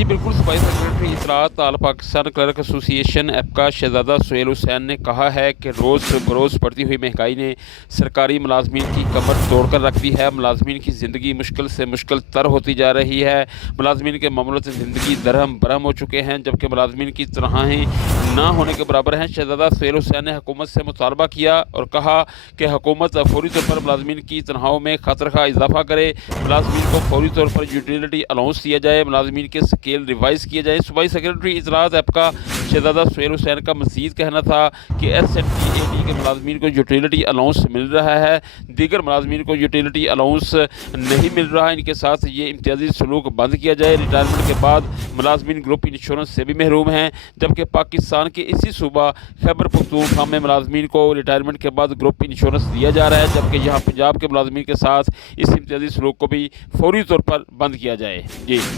जी बिल्कुल, सूबाई सेक्रेटरी इत्तलात आल Pakistan clerk association एपका शहजादा सुहेल हुसैन ने कहा है कि रोज़ बरोज़ बढ़ती हुई महंगाई ने सरकारी मुलाजमीन की कमर तोड़कर रख दी है। मुलाजमीन की ज़िंदगी मुश्किल से मुश्किल तर होती जा रही है। मुलाजमीन के मामलों से ज़िंदगी दरहम बरहम हो चुके हैं, जबकि मुलाजमीन की तनख्वाहें ना होने के बराबर हैं। शहजादा सुहेल हुसैन ने हुकूमत से मुतालबा किया और कहा कि हुकूमत फौरी तौर पर मुलाजमीन की तनख्वाहों में खतरखा इजाफा करे, मुलाजमीन को फौरी तौर पर यूटिलिटी अलाउंस दिया जाए, मुलाजमीन के स्केल रिवाइज़ किए जाए। सूबाई सेक्रेटरी इत्तलात एपका शहजादा सुहेल हुसैन का मज़ीद कहना था कि SNTAD के मुलाजमीन को यूटिलिटी अलाउंस मिल रहा है, दीगर मुलाजमीन को यूटिलिटी अलाउंस नहीं मिल रहा है। इनके साथ ये इम्तियाजी सलूक बंद किया जाए। रिटायरमेंट के बाद मुलाजमीन ग्रुप इंश्योरेंस से भी महरूम हैं, जबकि पाकिस्तान के इसी सूबा खैबर पख्तूनख्वा में मुलाजमीन को रिटायरमेंट के बाद ग्रुप इंश्योरेंस दिया जा रहा है, जबकि यहाँ पंजाब के मुलाजमीन के साथ इस इम्तियाजी सलूक को भी फौरी तौर पर बंद किया जाए। जी।